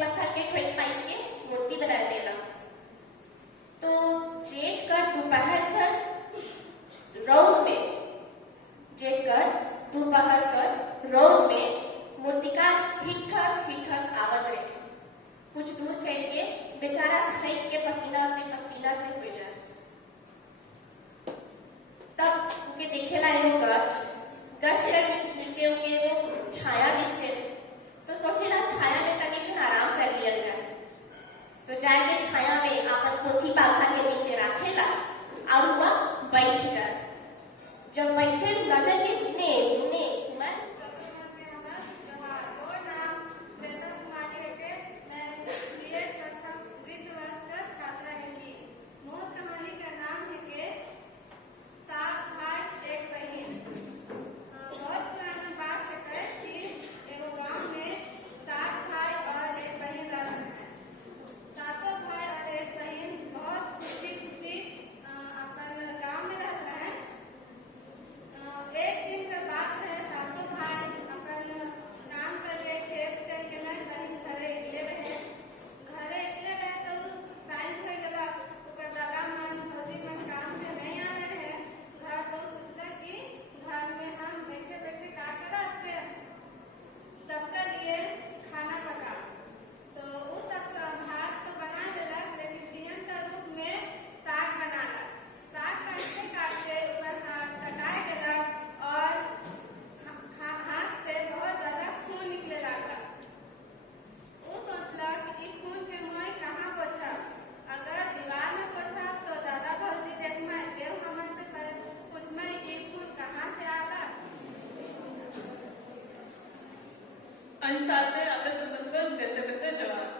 पत्थर के ठोक पाइप के मूर्ति बना देला। तो जेठ कर दोपहर कर रौद में, जेठ कर दोपहर कर रौद में मूर्तिकार हिठक आवत रहे। कुछ दूर चल के बेचारा थक के पसीना से हो जाए। तब उनके देखेला एगो गछ के नीचे उनके एगो छाया दिखे। तो सोचेला छाया में तनिक आराम कर लिया जाए। तो जाके छाया में अपन पोथी पाखा के नीचे रखेला और वह बैठ जाए। जब बैठे नजर के ने Ansate ape sebutkan bese jawab.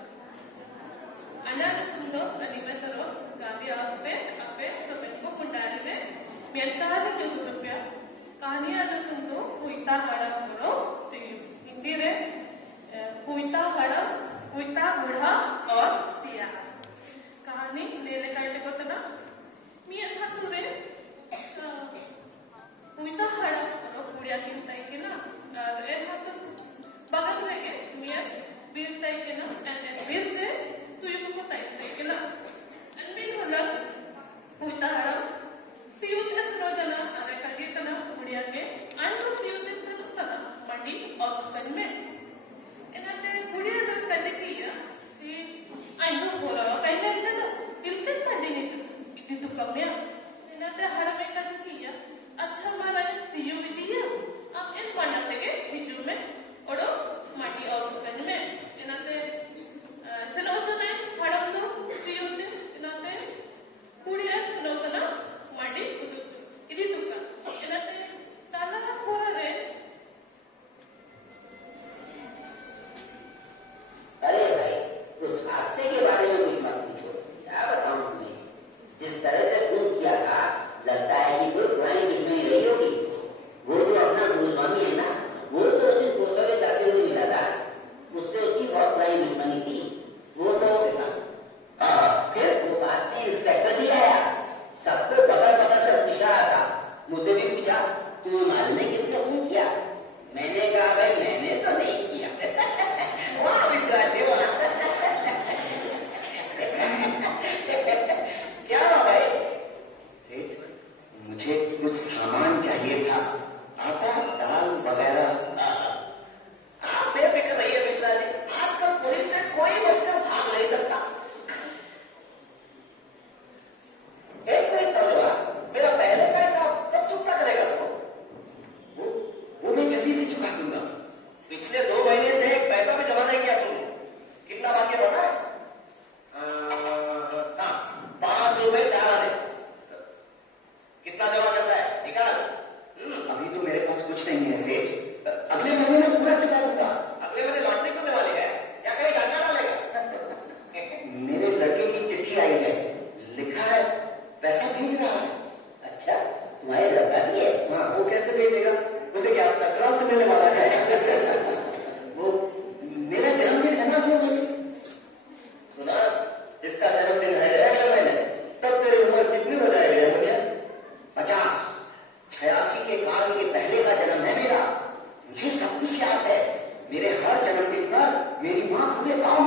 Anak tundo anime tero Gandhi आस्ते ape sebutko kundari ne मेलतारे जो दुरुपया कहानियां जो तुमको हुईता हड़ा करो हिंदी रे हुईता हड़ा हुईता बूढ़ा और सिया कहानी लेले काटे को तना मिया था तुरे हुईता हड़ा करो बुढ़िया की उताई के ना रे था तो बगल में के मिया बीर ताई के ना बीर ते तू ये को ताई के ना अनबीर होला हुईता हड़ा सियुद्ध सरोजना अरे कजितना बुढ़िया के अनु सियुद्ध सरोजना मंडी और कन में इन्होंने बुढ़िया ने कजकिया कि अनु बोला पहले इन्हें तो चिल्ते मंडी ने इतनी तो कम्या इन्होंने हर में कजकिया अच्छा मारा सियुद्ध दिया अब इन पढ़ते के हिजू में ओडो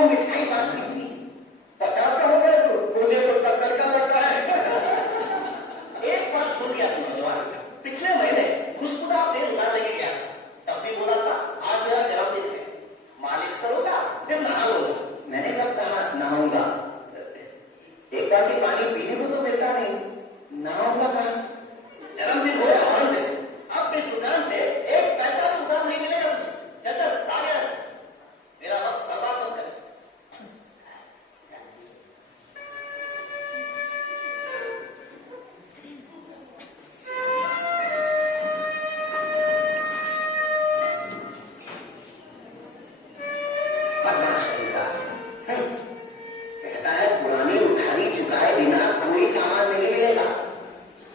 मिठाई बांटनी थी। 50 का हो गया तो मुझे तो 70 का लगता है। एक बात भूल गया नौजवान, पिछले महीने खुशबुदा तेल उतार लेके गया, तब भी बोला था आज मेरा जन्मदिन है, मालिश करूंगा फिर नहा लूंगा। मैंने कब कहा नहाऊंगा? एक बाल्टी पानी पीने को तो मिलता नहीं, नहाऊंगा कहाँ? जन्मदिन हो या मरण दिन, अब इस दुकान से एक पैसा भी उधार नहीं मिलेगा। चल चल आ गया, मेरा वक्त बर्बाद मत कर। कहता है पुरानी उधारी चुकाए बिना कोई सामान नहीं मिलेगा।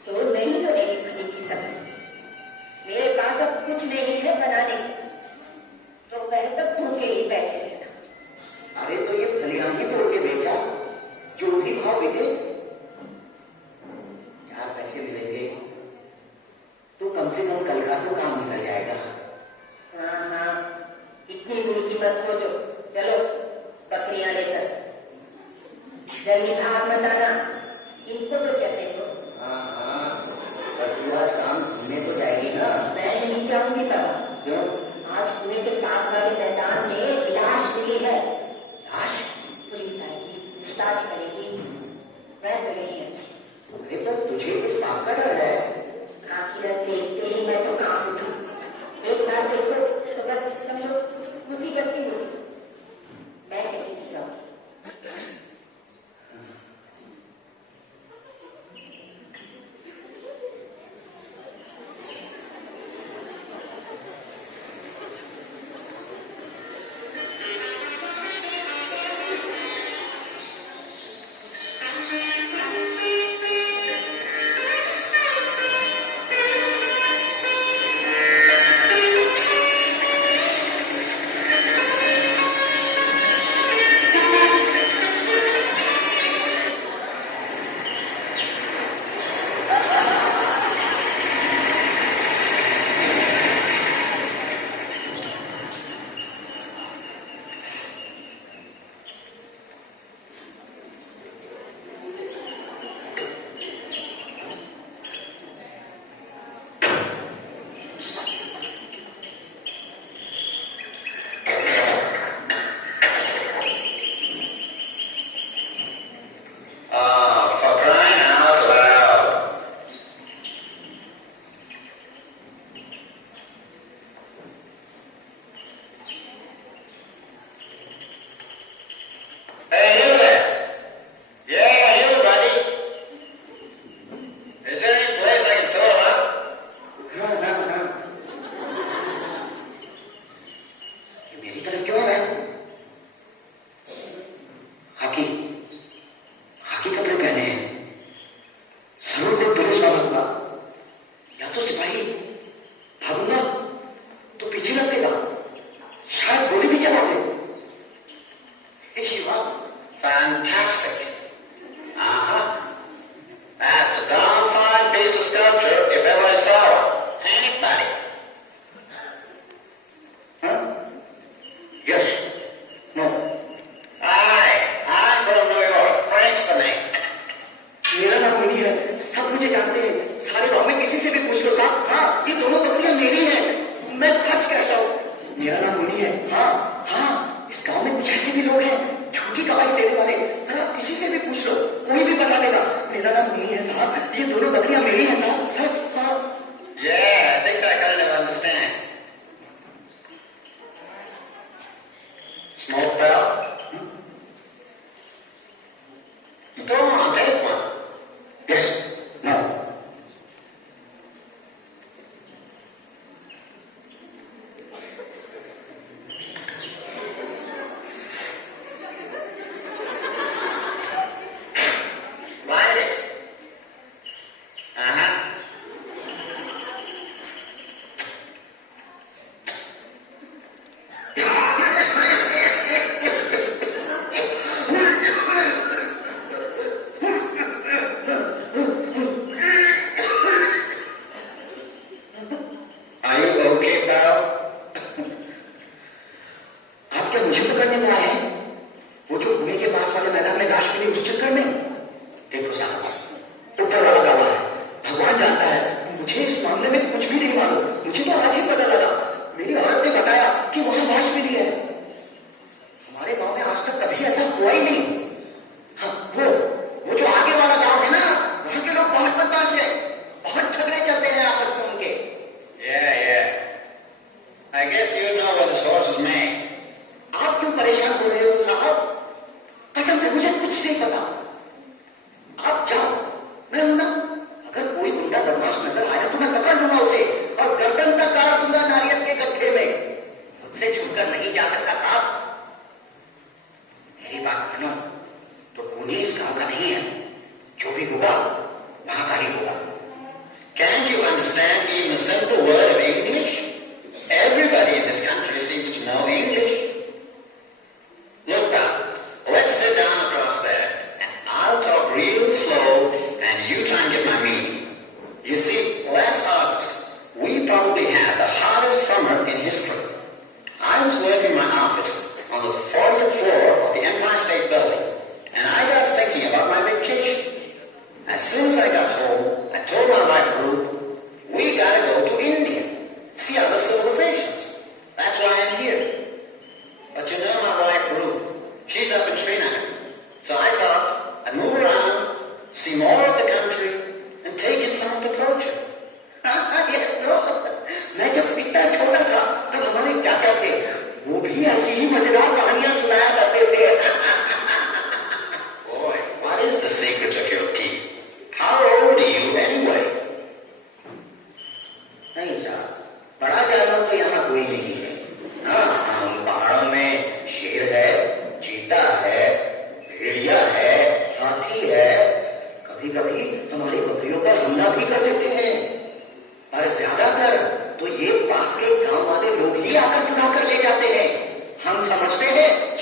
तो नहीं बनेगी खरीदी सब्जी, मेरे पास अब कुछ नहीं है बनाने को, तो बेहतर भूखे ही बैठे रहना। अरे तो ये फलियां ही तोड़ के बेचा, जो भी भाव बिके 4 पैसे मिलेंगे तो कम से कम कल का तो काम निकल जाएगा। हाँ हाँ, इतनी दूर की मत सोचो, चलो बकरियां लेकर। जल्दी भाग मत आना, इनको तो चलने दो। हाँ, बकरियां काम धीमे तो जाएगी ना। मैं नहीं जाऊंगी बाबा। क्यों? आज कुएं के पास वाले मैदान में लाश मिली है। लाश? पुलिस आएगी, पूछताछ करेगी, मैं तो नहीं अच्छी। अरे पर तुझे इस बात का डर है? आखिरत देखते ही मैं तो कांप उठी। एक बार देखो तो बस समझो मुसीबत ही मुसीबत। मैं कहीं नहीं जाऊंगी।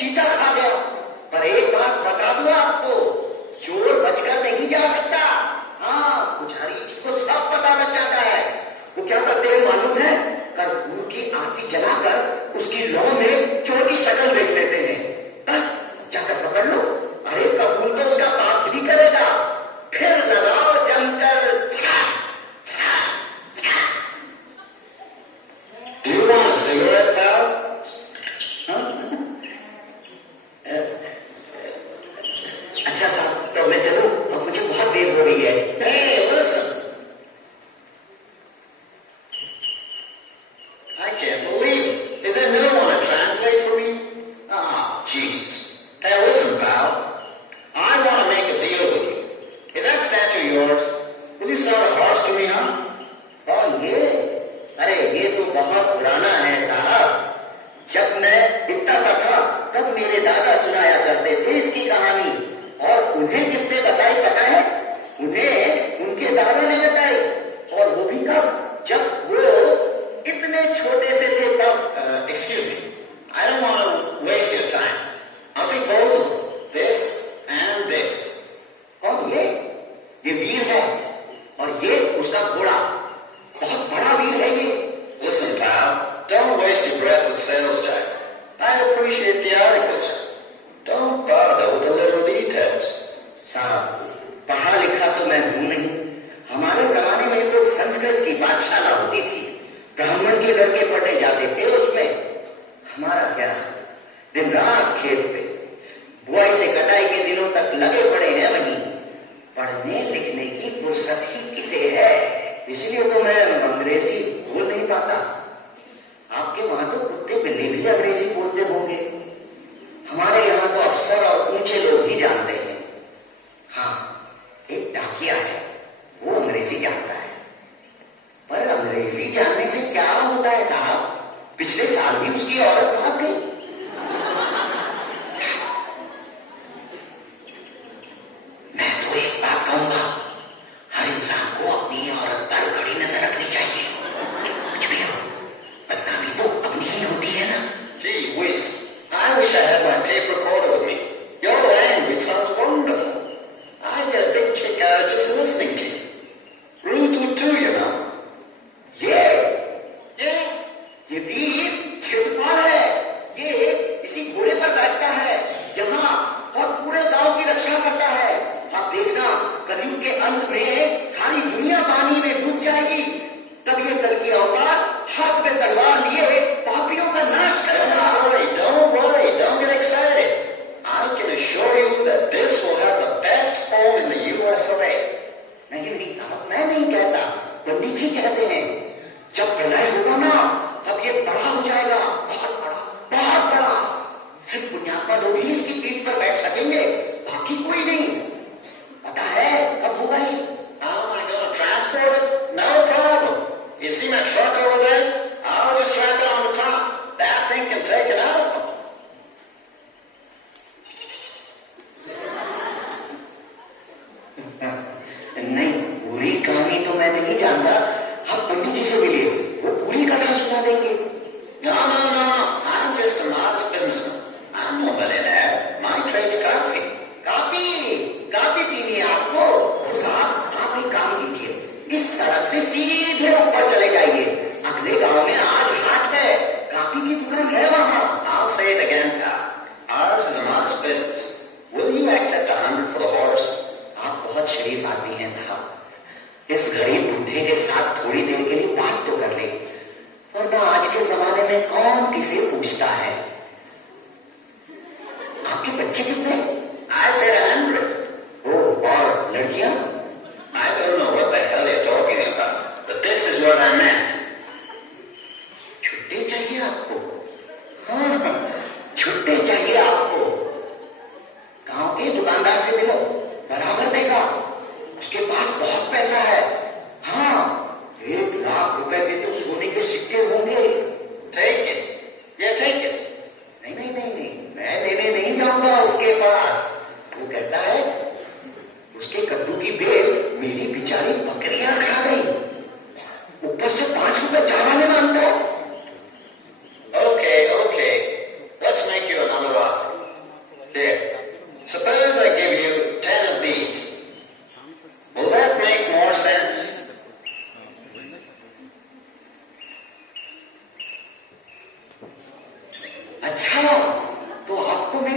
चीता खा गया। पर एक बात बता दूं आपको, चोर बचकर नहीं जा सकता। हाँ, पुजारी जी को सब पता लग जाता है। वो क्या करते हैं मालूम है? कर्पूर की आरती जलाकर उसकी लौ में चोर की शक्ल देख लेते हैं। बस जाकर पकड़ लो। अरे कपूर तो उसका पाप भी करेगा। फिर लगाओ जमकर छा छा छा। Do you want a cigarette, pal? अच्छा साहब, तो मैं चलूं? अब मुझे बहुत देर हो रही है। Hey, listen. I can't believe it. Is that no one to translate for me? Ah, Jesus. Hey, listen, pal. I want to make a deal with you. Is that statue yours? Will you sell the horse to me, huh? और ये? अरे ये तो बहुत पुराना है साहब। जब मैं इतना सा था तब मेरे दादा सुनाया करते थे इसकी कहानी। और उन्हें किसने बताई पता है? उन्हें उनके दादा ने बताई। और वो भी कब? जब वो इतने छोटे से थे तब। Excuse me, I don't want to waste your time. I'll take both of them, this and this. और ये वीर है और ये उसका घोड़ा। बहुत बड़ा वीर है ये। Listen, pal, don't waste your breath with sales jack. I appreciate the articles. Don't bother with the little details. साहब, पढ़ा लिखा तो मैं हूं नहीं। हमारे जमाने में तो संस्कृत की पाठशाला होती थी। ब्राह्मण के लड़के पढ़ने जाते थे उसमें। हमारा क्या, दिन रात खेत पे बुआई से कटाई के दिनों तक लगे पड़े हैं। वहीं पढ़ने लिखने की फुर्सत ही किसे है? इसलिए तो मैं अंग्रेजी बोल नहीं पाता। आपके वहां तो कुत्ते बिल्ली भी अंग्रेजी बोलते होंगे। हमारे यहाँ तो अफसर और ऊंचे लोग ही जानते हैं। हाँ, एक डाकिया है, वो अंग्रेजी जानता है। पर अंग्रेजी जानने से क्या होता है साहब? पिछले साल भी उसकी औरत भाग गई। मैं तो एक बात कहूंगा, हर इंसान को अपनी औरत पर कड़ी नजर रखनी चाहिए। कुछ भी हो, बदनामी तो अपनी ही होती है ना। Gee whiz, I wish I had my tape recorder with me. Your language sounds wonderful. I get a big kick out of just listening to you. Ruth would too, you know. ये वीर छिपा है। ये इसी घोड़े पर बैठता है यहाँ और पूरे गांव की रक्षा करता है। अब देखना, कलयुग के अंत में सारी दुनिया पानी में डूब जाएगी। तब ये कल की औकात हाथ में तलवार लिए पापियों का नाश करेगा। Don't worry, don't get excited. I can assure you that this will have the best home in the USA. नहीं साहब, मैं नहीं कहता, पंडित जी कहते हैं। जब प्रलय होगा ना, तब ये बड़ा हो जाएगा, बहुत बड़ा, बहुत बड़ा। सिर्फ पुण्यात्मा लोग ही इसकी पीठ पर बैठ सकेंगे, बाकी कोई नहीं। पता है कब होगा ये? How am I going to transport it? No problem. You see my truck over there? I'll just strap it on the top. That thing can take it out. नहीं, पूरी कहानी तो मैं नहीं जानता। आप पंडित जी से मिलिए, वो पूरी कथा सुना देंगे। No, I'm just a modest businessman. I'm no millionaire. My trade's coffee. काफी पीनी है आपको? तो साहब, आप एक काम कीजिए, इस सड़क से सीधे ऊपर चले जाइए। अगले गांव में आज हाट है, काफी की दुकान है वहां। I'll say it again, pal. Ours is a modest business. Will you accept 100 for the horse? आप बहुत शरीफ आदमी हैं साहब। इस गरीब बुढ़े के साथ थोड़ी देर के लिए बात तो कर ले, वरना आज के जमाने में कौन किसे पूछता है। आपके बच्चे कितने? I said 100. Oh, और लड़कियां? I don't know what the hell you're talking about, but this is what I meant. छुट्टी चाहिए आपको? हाँ, छुट्टी चाहिए आपको। गांव के दुकानदार से मिलो, बराबर देगा। उसके पास बहुत पैसा है। हाँ, 1 लाख रुपए के तो सोने के सिक्के होंगे। Take it. Yeah, take it. नहीं, मैं देने नहीं जाऊंगा उसके पास। वो कहता है, उसके कद्दू की बेल मेरी बेचारी बकरियां खा गई, ऊपर से 5 रुपए चालाने मांगता है। Okay, let's make you another offer.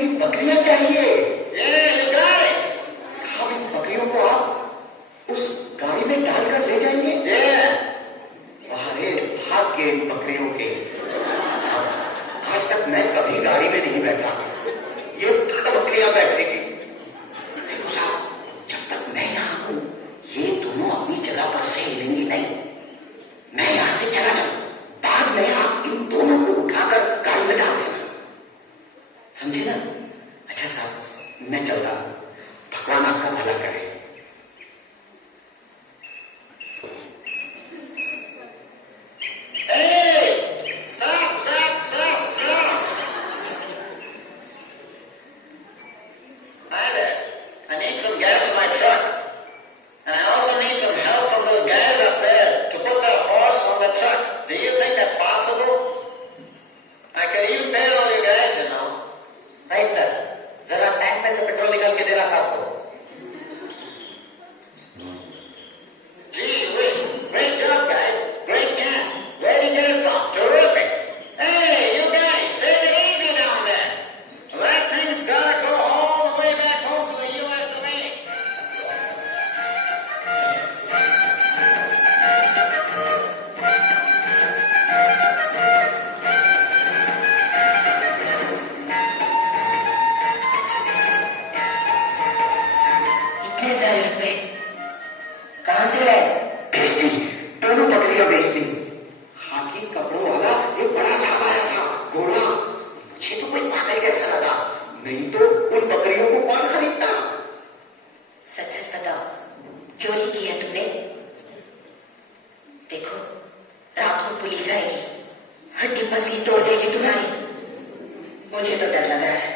मेरी बकरियां चाहिए। साहब इन बकरियों को आप उस गाड़ी में डालकर ले जाएंगे? अरे भाग्य इन बकरियों के। आज तक मैं कभी गाड़ी में नहीं बैठा, ये बकरियां बैठेगी। देखो साहब, जब तक मैं यहां हूं ये दोनों अपनी जगह पर से हिलेंगी नहीं। मैं यहां से चला जाऊं, बाद में आप इन दोनों को उठाकर गाड़ी में डाल देना, समझे ना? अच्छा साहब मैं चलता हूं, भगवान आपका भला करे। कहां से लाए? बेच दी, दोनों बकरियां बेच दी। खाकी कपड़ों वाला एक बड़ा साहब आया था, बोला मुझे तो कोई पागल जैसा लगा, नहीं तो उन बकरियों को कौन खरीदता? सच सच बताओ, चोरी की है तुमने? देखो रात को पुलिस आएगी, हड्डी पसली तोड़ देगी तुम्हारी। मुझे तो डर लग रहा है,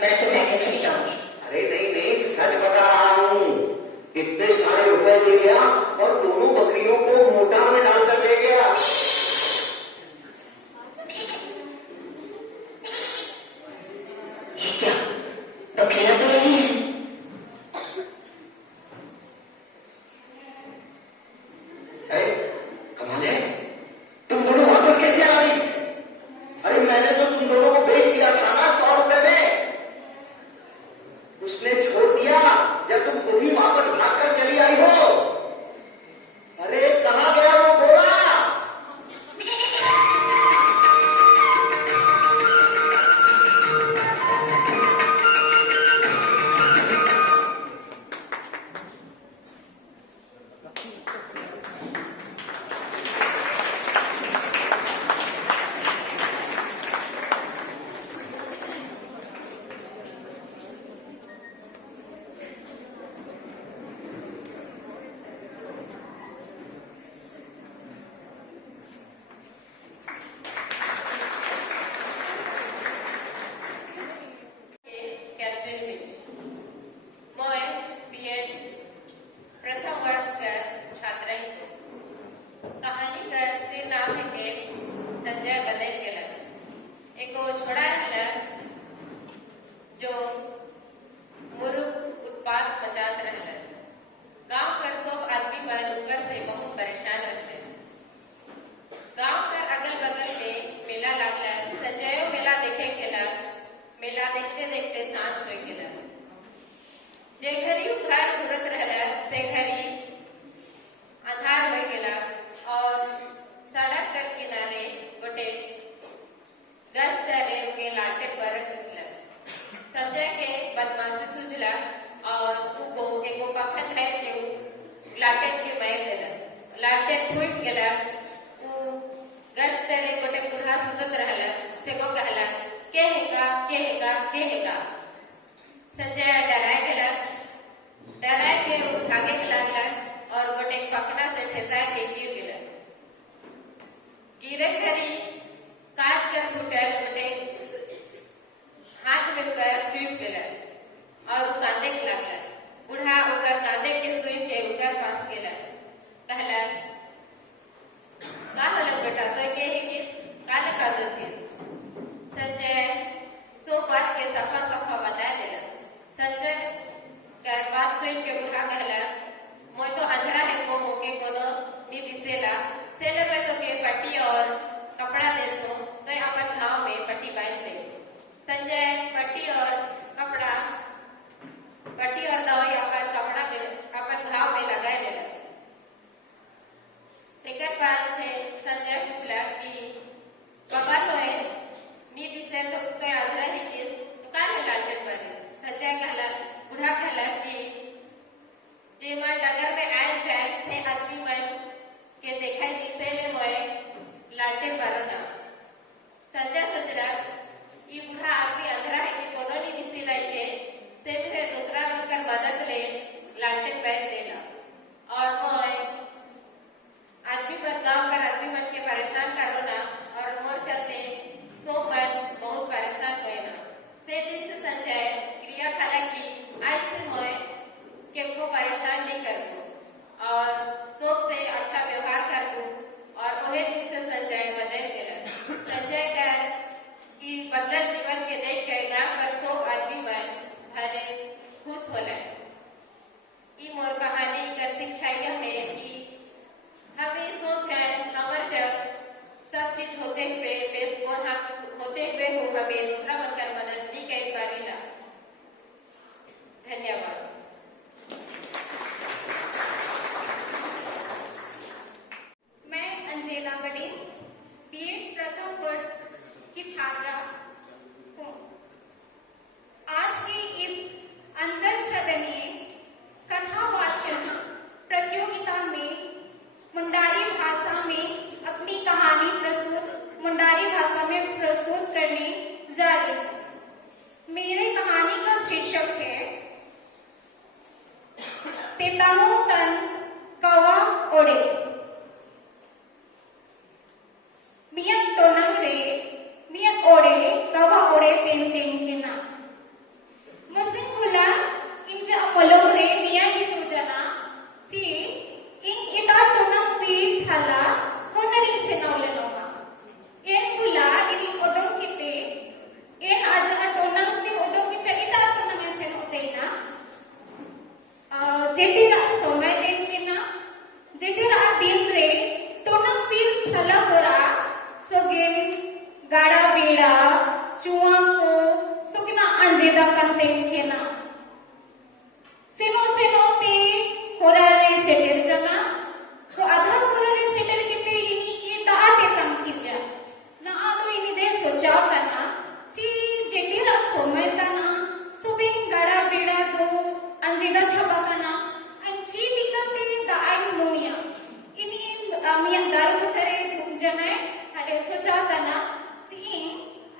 मैं तो लेके चली जाऊंगी। अरे नहीं नहीं, सच बता रहा हूं, इतने सारे रुपए दे गया और दोनों बकरियों को मोटार में डालकर ले गया। ये क्या, बकरियां तो नहीं है? अरे कमाल है, तुम दोनों वापस कैसे आ गई? अरे मैंने तो तुम दोनों को बेच दिया था ना 100 रुपए में। उसने छोड़ दिया या तुम खुद ही वापस भागकर चली आई हो? अरे कहां गया वो घोड़ा? संजय बदल गेला, एको छोड़ा रहला जो मुरुख उत्पात मचात रहला। गांव कर सब आदमी पर उकर से बहुत परेशान रहते। गांव कर अगल बगल में मेला लागला, संजय मेला देखे गेला। मेला देखते देखते सांझ हो गेला। जे घरी घर घूरत रहला से घरी अंधार हो गेला और सड़क के किनारे गोटे गज तले के लाटे पर घुसला। संजय के बदमाशी सुझला और उको एगो पखन है के लाटे के मार देला। लाटे फूट गेला। उ गज तले गोटे बूढ़ा सुतत रहला, से को कहला के हेगा के हेगा के हेगा। संजय डराए गेला, डराए के उ भागे लागला और गोटे पखना से ठेसाए के गिर गेला। गिरे घरी काट कर फूटल गोटे हाथ में कर चुप गेला और उ कांदे लागला। बूढ़ा ओकर कांदे के सुई के ओकर पास गेला, कहला का हलक बेटा तो के ही किस काले कादो किस। संजय सो बात के सफा सफा बता देला। संजय का बात सुन के बूढ़ा कहला मैं तो अंधरा है को मोके कोनो नी दिसेला, सेले में तो के पट्टी और कपड़ा दे दो तो अपन घाव में पट्टी बांध ले। संजय पट्टी और Silamutan kawa ode. Miyak tonang re, miyak ode, kawa ode teng kena. Musim hula inja apolong re miya hisujana. Si in ita tonang pi thala honaring senawle noma. En hula ini odong kite, en aja tonang te odong kita ita tonang senoteina. जेटिरा समय देखना जेटिरा दिन रे टोनम पीर थला कोरा सोगिन गाड़ा बेड़ा चुआ को सोगिना अंजेदा कंते केना सेनो ते होरा रे सेटेर जना तो आधा होरा रे सेटेर किते इनी ये दाते तंकी जा ना आदो इनी दे सोचा तना ची जेटिरा समय तना सोबिन गाड़ा बेड़ा दो अंजेदा छबा तना अंची दिक्कते दाई मोया इनी मियां दारू करे जने हरे सोचा तना सीन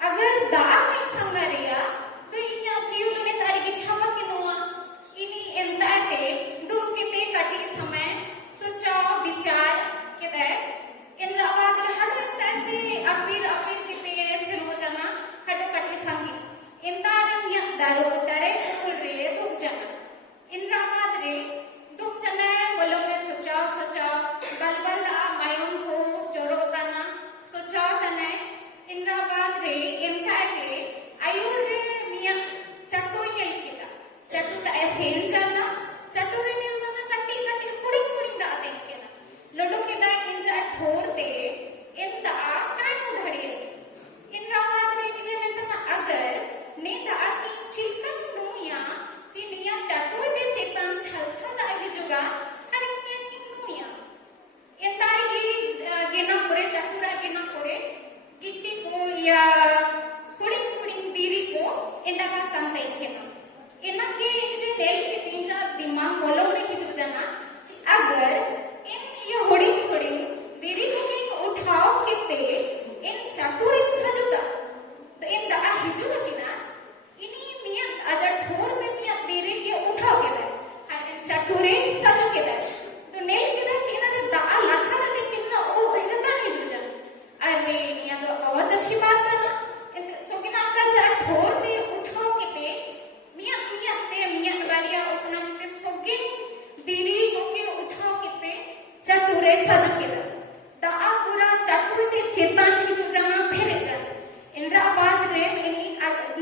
अगर दार नहीं संगरिया तो इन्या जीवन में तारी की छबा किनोआ इनी एंदाते दुम किते कटी समय सोचा विचार केदे इन रावाद हडो तंते अपीर किते ऐसे हो जाना हडो कटी संगी इंदार मियां दारू करे कुल रे दुम जना इंद्रा मादरे दुख जना बोलों में सोचा बलबल आ मायूं को जोरोताना सोचा तने इंद्रा मादरे इंद्रा के आयुर रे मियां चट्टू ये किया चट्टू ता ऐसे जाना चट्टू रे ने उन्होंने कट्टी कुड़ी दाते केना लोडो के दा इंजा ठोर ते इंदा कानू धड़िए इंद्रा मादरे निजे में तमा अगर ने दा की चिंतन नुया चिनिया चट्टू ते चिंतन छलछल आगे जुगा हरे मियां किनुया इंदारी गेना करे चट्टूरा गेना करे गिट्टी को या कुड़ी दीरी को इंदा का कंते केना इना के जे नेल के तीन दिमाग बोलो में ही जना अगर इन ये होड़ी दीरी को उठाओ किते इन चट्टूरे सजुता तो इन दा हिजु बचिना इनी मियां आजा ठोर में मियां दीरी के उठाओ के हरे चट्टूरे सजु के तो नेल के चीना दे दा लखा रे किन्ना ओ इज्जत नहीं जुजा अरे मियां तो बहुत अच्छी बात है ना सोगिना का जा ठोर में उठाओ किते मियां वालिया अपना के सोगिन दीरी को के उठाओ किते चट्टूरे सजु के दा पूरा चट्टूरे ते चेतन की जो जना फेरे जा इंद्रा बात रे इनी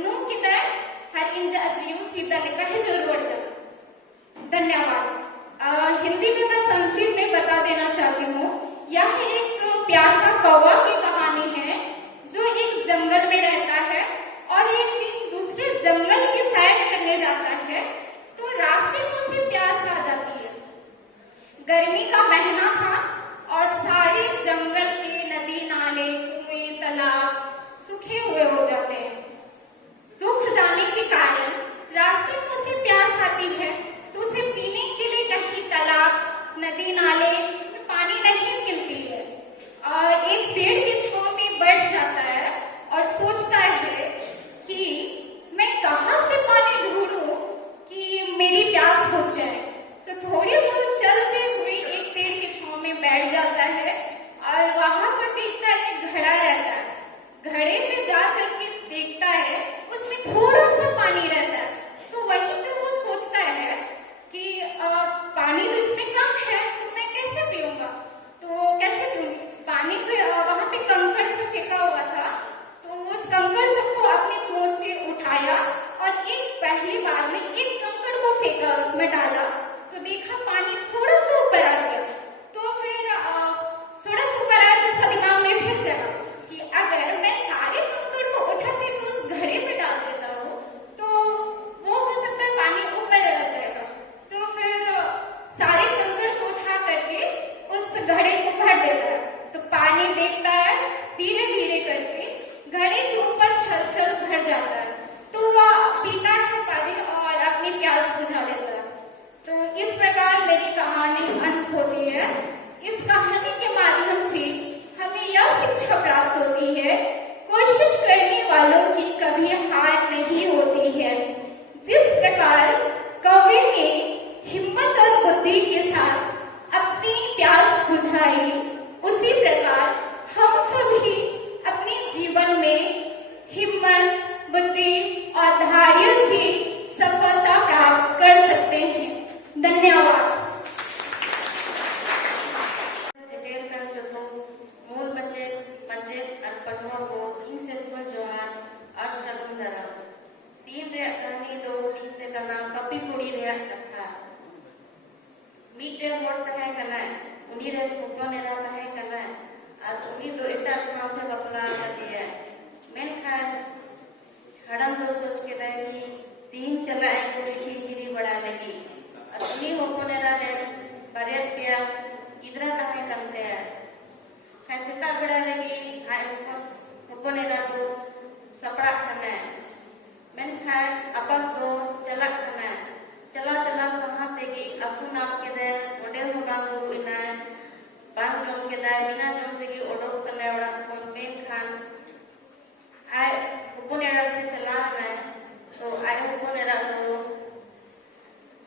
नु किते हर इंजा जीव सीधा लिखा है जरूर जा धन्यवाद। हिंदी में मैं संक्षिप्त में बता देना चाहती हूँ यह एक प्यासा कौवा की कहानी है जो एक जंगल में रहता है और एक दिन दूसरे जंगल की सैर करने जाता है तो रास्ते में उसे प्यास आ जाती है। गर्मी का महीना था और सारे जंगल के नदी नाले कुएं तालाब सूखे हुए हो जाते हैं। सूख जाने के कारण रास्ते में उसे प्यास आती है तो उसे पीने के लिए कहीं तालाब नदी नाले में पानी नहीं मिलती है और एक पेड़ की छांव में बैठ जाता है और सोचता है कि मैं कहां से पानी ढूंढूं कि मेरी प्यास बुझ जाए। तो थोड़ी दूर चलते हुए एक पेड़ की छांव में बैठ जाता है और वहां पर देखता है कि घड़ा रहता है। घड़े पे जा करके देखता है उसमें थोड़ा सा पानी रहता है तो वहीं पे वो सोचता है कि पानी तो इसमें कम है तो मैं कैसे पीऊंगा तो कैसे पीऊंगी पानी पे वहां पे कंकड़ से फेंका हुआ था तो उस कंकड़ सबको अपनी चोंच से उठाया और एक पहली बार में एक कंकड़ को फेंका उसमें डाला तो देखा पानी थोड़ा सा ऊपर आ गया तो फिर थोड़ा सा ऊपर आया तो उसका दिमाग में फिर चला कि अगर मैं सारे कंकड़ को उठा के उस घड़े में डाल देता हूँ तो वो हो सकता है पानी ऊपर आ जाएगा। तो फिर सारे कंकड़ को उठा करके उस घड़े को भर देता है तो पानी देखता है धीरे धीरे करके घड़े के ऊपर छल भर जाता है तो वह पीता है पानी और अपनी प्यास बुझा लेता है। तो इस प्रकार मीटे होड़ तहे कना उनी रे होपन एरा तहे कना और उनी दो एटा ठाव थे बपला कदिया मेनखान हड़म दो सोच के दाई तीन चला एक कुड़ी हिरी बड़ा लगी और उनी होपन एरा ले बरे पिया इधरा तहे कंते खैसता बड़ा लगी आय होपन एरा दो सपड़ा कना मेनखान अपक दो चला कना चला चला समातेगी अपू नाम के दे ओडे हो नाम गुरु इना बांग जोम के दाय बिना जोम तेगी ओडोक कने ओडा कोन मेनखान आय हुपुन एरा से चला मैं तो आय हुपुन एरा तो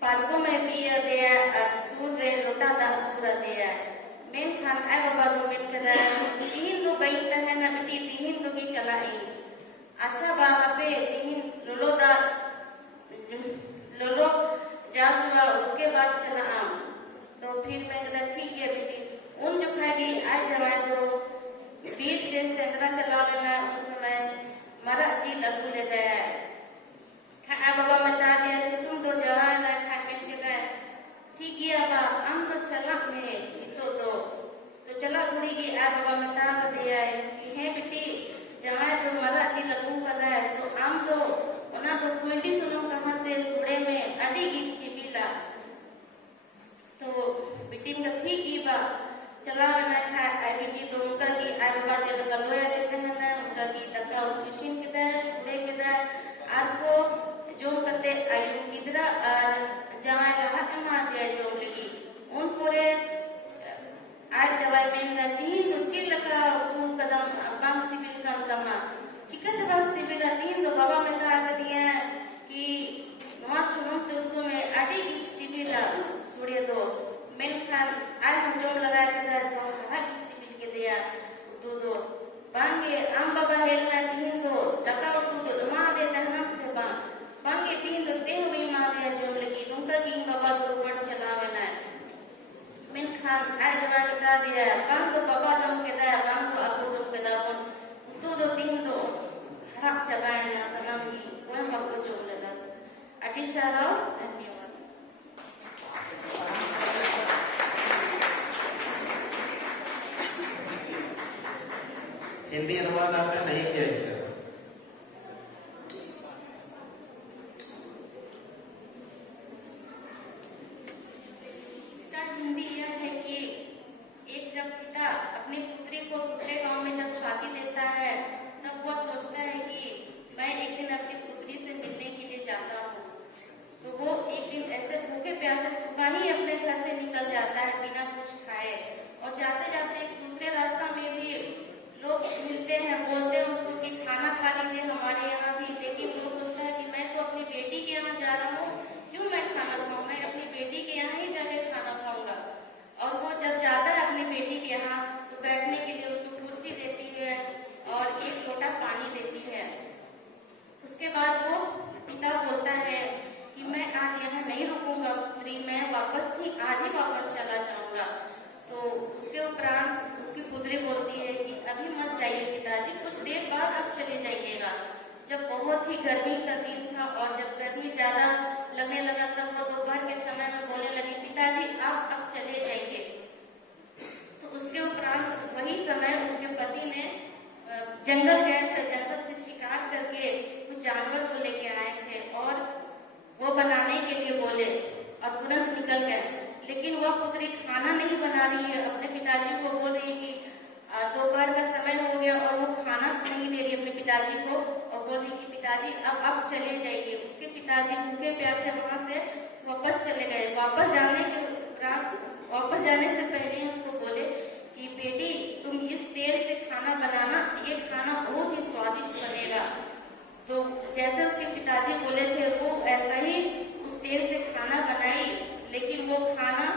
पालको में पिया दिया और सूर रे लोटा दा सूर दिया मेनखान आय बाबा दो मिल के दाय तीन दो बई तहे ना बेटी तीन दो की चलाई अच्छा बाबा पे तीन लोलो दा लोलो जा चुका उसके बाद चला आम तो फिर मैं कहता ठीक है बेटी उन जो खाएगी आज जमाए तो बीच देश से अंदर चला लेना उस समय मरा जी लगू ले गया खा बाबा बता दिया से तुम तो जवा ना खा के गए ठीक है बाबा हम तो चला में तो चला घुड़ी की आ बाबा बता दिया है बेटी जमाए तो मरा जी लगू कर है तो आम तो ओना तो कोईटी सुनो कहते सुड़े में अड़ी की शिबिला तो बेटी में ठीक ही बा चला ना था आई बेटी तो उनका की आज बात ये गलोया देते हैं ना उनका की तका मशीन के दे सुड़े के दे आपको जो करते आयु किधरा जमाए रहा एमा दिया जो लगी उन पूरे आज जवाई में नदी नुची लगा वो कदम बांग सिबिल का कमा चिकन बांग सिबिल तीन तो बाबा में था दिया कि वहाँ सुनो तो में अड़ी की सिबिल सुड़े दो मेनखान आज हम जो लगा के था तो हर की सिबिल के दिया दो बांगे आम बाबा हेलना तीन दो दका तो माँ दे तहना से बांगे तीन दो ते हुई माँ दे जो लगी उनका की बाबा तो ऊपर चलावे ना मेनखान आज जमा बता दिया बांग तो बाबा जम के दा बांग तो आपको जम के दा दो तीन दो हक चलाए ना सनम की कोई बाबू जो लगा अटिशा राव धन्यवाद हिंदी अनुवाद आपने नहीं किया इसका इसका हिंदी यह है कि एक जब पिता अपनी पुत्री को दूसरे गांव में जब शादी देता है तब वह सोचता है कि मैं एक दिन अपनी पुत्री से मिलने के लिए जाता हूँ तो वो एक दिन ऐसे भूखे प्यासे सुबह ही अपने घर से निकल जाता है बिना कुछ खाए और जाते जाते एक दूसरे रास्ता में भी लोग मिलते हैं बोलते हैं उसको कि खाना खा लीजिए हमारे यहाँ भी लेकिन वो सोचता है कि मैं तो अपनी बेटी के यहाँ जा रहा हूँ क्यों मैं खाना खाऊँ मैं अपनी बेटी के यहाँ ही जाकर खाना खाऊंगा और वो जब जाता है अपनी बेटी के यहाँ तो बैठने के लिए उसको कुर्सी देती है और एक लोटा पानी देती है उसके बाद वो पिता बोलता है कि मैं आज यहाँ नहीं रुकूंगा पुत्री मैं वापस ही आज ही वापस चला जाऊंगा तो उसके उपरांत उसकी पुत्री बोलती है कि अभी मत जाइए पिताजी कुछ देर बाद आप चले जाइएगा जब बहुत ही गर्मी का दिन था और जब गर्मी ज्यादा लगने लगा तब वो दोपहर के समय में बोलने लगी पिताजी आप अब चले जाइए तो उसके उपरांत वही समय उसके पति ने जंगल गए थे जंगल से शिकार करके कुछ जानवर को लेके आए थे और वो बनाने के लिए बोले और तुरंत निकल गए लेकिन वह पुत्री खाना नहीं बना रही है अपने पिताजी को बोल रही है कि दोपहर का समय हो गया और वो खाना नहीं दे रही अपने पिताजी को और बोल रही कि पिताजी अब चले जाइए उसके पिताजी भूखे प्यासे वहां से वापस चले गए वापस जाने से पहले उसको बोले कि बेटी तुम इस तेल से खाना बनाना ये खाना बहुत ही स्वादिष्ट बनेगा तो जैसे उसके पिताजी बोले थे वो ऐसा ही उस तेल से खाना बनाई लेकिन वो खाना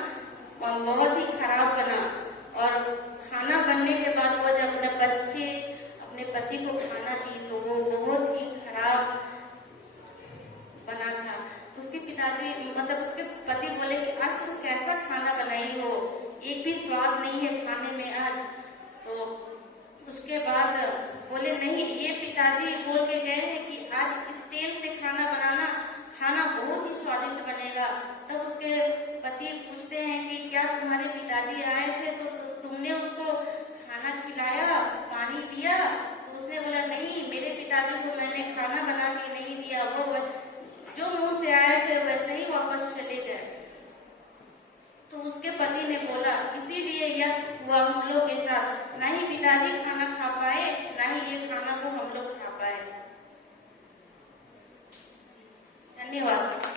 बहुत ही खराब बना और खाना बनने के बाद वो जब अपने पति को खाना दी तो वो बहुत ही खराब बना था उसके पिताजी मतलब उसके पति बोले कि आज तुम कैसा खाना बनाई हो एक भी स्वाद नहीं है खाने में आज तो उसके बाद बोले नहीं ये पिताजी बोल के गए हैं कि आज इस तेल से खाना बनाना खाना बहुत ही स्वादिष्ट बनेगा तब उसके पति पूछते हैं कि पिताजी आए थे तो तुमने उसको खाना खिलाया, पानी दिया? तो उसने बोला नहीं, मेरे पिताजी को मैंने खाना बना के नहीं दिया, वो जो मुंह से आए थे वैसे ही वापस चले गए। तो उसके पति ने बोला इसीलिए यह हुआ हम लोग के साथ, ना ही पिताजी खाना खा पाए, ना ही ये खाना को हम लोग खा पाए। धन्यवाद।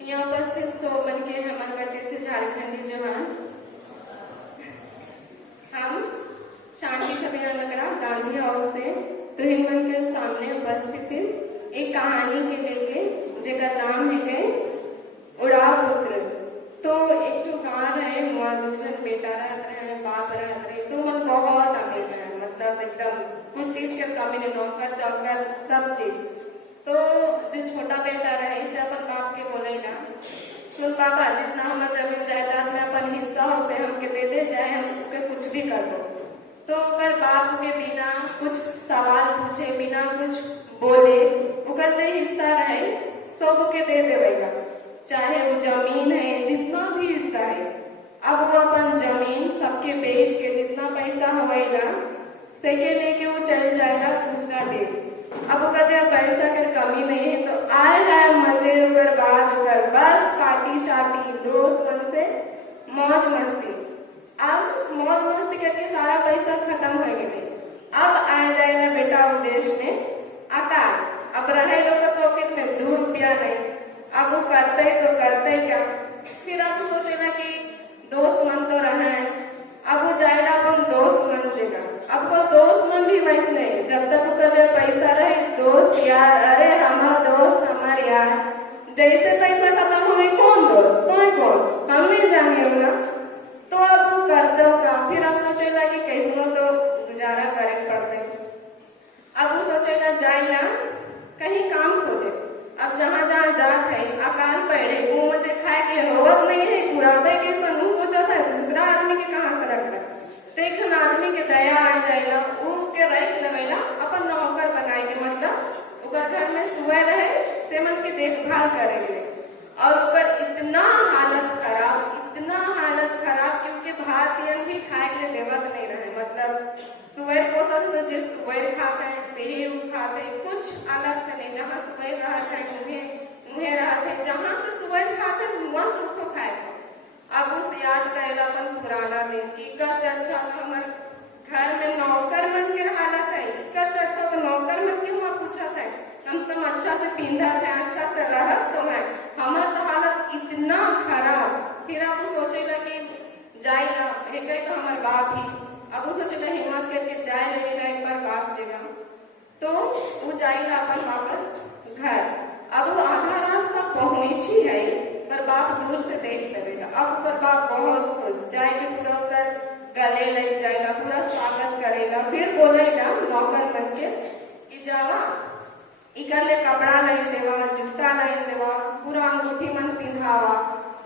यहाँ उपस्थित 100 मन के हेमनगट्टी से झारखंडी जवान, हम शांति सम्मेलन नगरा गांधी हाउस से तुहिन के सामने उपस्थित एक कहानी के लेके जेका नाम है उड़ा पुत्र। तो एक तो गाँव रहे, वहाँ 2 जन बेटा रहते हैं, बाप रहते हैं, तो मन बहुत अमीर है, मतलब एकदम कुछ चीज के कमी नहीं, नौकर चाकर सब चीज। तो जो छोटा बेटा रहे इसे अपन बाप के बोले ना, सुन पापा जितना हमारे जमीन जायदाद में अपन हिस्सा हो से हमके दे दे, चाहे हमके कुछ भी कर दो। तो ओकर बाप के बिना कुछ सवाल पूछे, बिना कुछ बोले ओकर जो हिस्सा रहे सब के दे देवेगा, चाहे वो जमीन है, जितना भी हिस्सा है। अब वो अपन जमीन सबके बेच के जितना पैसा होगा से के लेके वो चल जाएगा दूसरा देश। अब ओका जब पैसा के कमी नहीं है तो आए है मजे बर्बाद कर, बस पार्टी शार्टी दोस्त मन से मौज मस्ती। अब मौज मस्ती करके सारा पैसा खत्म हो गए। अब आ जाएगा बेटा वो देश में आकार, अब रहे लोग के पॉकेट में 2 रुपया नहीं, अब वो करते तो करते क्या। फिर अब सोचेगा कि दोस्त मन तो रहा है, अब वो जाएगा अपन दोस्त मन जगह। अब वो दोस्त मन भी वैसे नहीं, जब तक उसका जो पैसा रहे दोस्त यार, अरे हमारा दोस्त हमारे यार, जैसे पैसा खत्म हो गई कौन दोस्त तो कौन, हम नहीं जानिए ना। तो अब वो करते हो का, फिर अब सोचेगा कि कैसे तो गुजारा करे पड़ते। अब वो सोचेगा जाएगा कहीं काम खोजे। अब जहाँ जहाँ जात है अकाल पड़े, वो मुझे खाए के होवत नहीं है, कुराबे के समूह सोचा था दूसरा आदमी के कहाँ से रखना। तो एक जन आदमी के दया आ जाएगा, वो के रख लेवेला अपन नौकर बनाए के, मतलब ओकर घर में सुबह रहे से मन की देखभाल करेंगे। और ओकर इतना हालत खराब, इतना हालत खराब क्योंकि भारतीयन भी खाए के लिए देवत नहीं रहे, मतलब सुबह पोषण तो जिस सुबह खाते हैं से ही वो खाते हैं, कुछ अलग से नहीं। जहाँ सुबह रहते हैं उन्हें रहते हैं, जहाँ से सुबह खाते हैं वहाँ सुखो खाए। अब उस याद करेला अपन पुराना दिन की, कैसे अच्छा तो हमारे घर में नौकर मन के हालत है, कैसे अच्छा तो नौकर मन क्यों वहाँ पूछा था, कम से कम अच्छा से पींधा था, अच्छा से रहत तो है, हमारा तो हालत इतना खराब। फिर अब सोचेगा कि जाएगा एक तो हमारे बाप ही, अब वो सोचेगा हिम्मत करके जाए लेगा एक बार बाप जगह। तो वो जाएगा अपन वापस घर। अब वो आधा रास्ता पहुंच ही है पर बाप दूर से देख लेगा। अब पर बाप बहुत खुश जाएगा, पूरा कर गले लग जाएगा, पूरा स्वागत करेगा, फिर बोलेगा नौकर बन के कि जावा इकर ले कपड़ा नहीं देवा, जूता नहीं देवा, पूरा अंगूठी मन पिंधावा।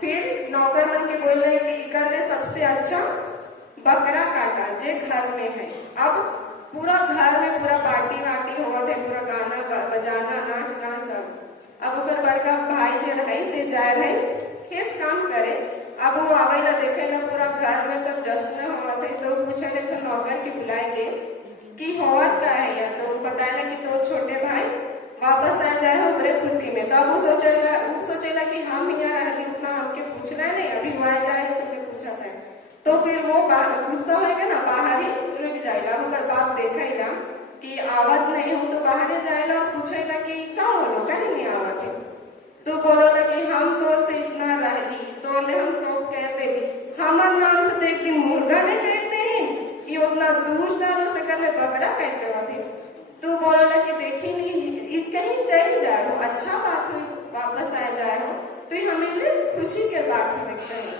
फिर नौकर मन के बोले कि इकर ले सबसे अच्छा बकरा काटा जे घर में है। अब पूरा घर में पूरा पार्टी वार्टी होगा थे, पूरा गाना बजाना नाचना सब। अब ओकर बड़का भाई जे रहे से जाए रहे खेत काम करे। अब वो आवे ला देखे ला पूरा घर में तब जश्न हुआ थे, तो पूछे थे नौकर के बुलाएंगे कि होवत का है या, तो बताया कि तो छोटे भाई वापस आ जाए हो बड़े खुशी में। तब वो सोचेगा कि हम यहाँ रह उतना हमके पूछना है नहीं, अभी वो आ जाए तो पूछा था। तो फिर वो गुस्सा होगा ना, बाहर ही रुक जाएगा। अगर बाप देखेगा कि आवत नहीं हो तो बाहर जाएगा और पूछेगा कि क्या हो कहीं नहीं आवत है, तो बोलोगा कि हम तो से इतना रही तो हम सब कहते भी हमारे नाम से तो एक दिन मुर्गा नहीं कहते हैं कि उतना दूर सालों से कर बकरा कहते होते। तो बोलोगा कि देखी नहीं कहीं चल जाए हो, अच्छा बात हुई वापस आ जाए हो, तो हमें खुशी के बात होनी चाहिए।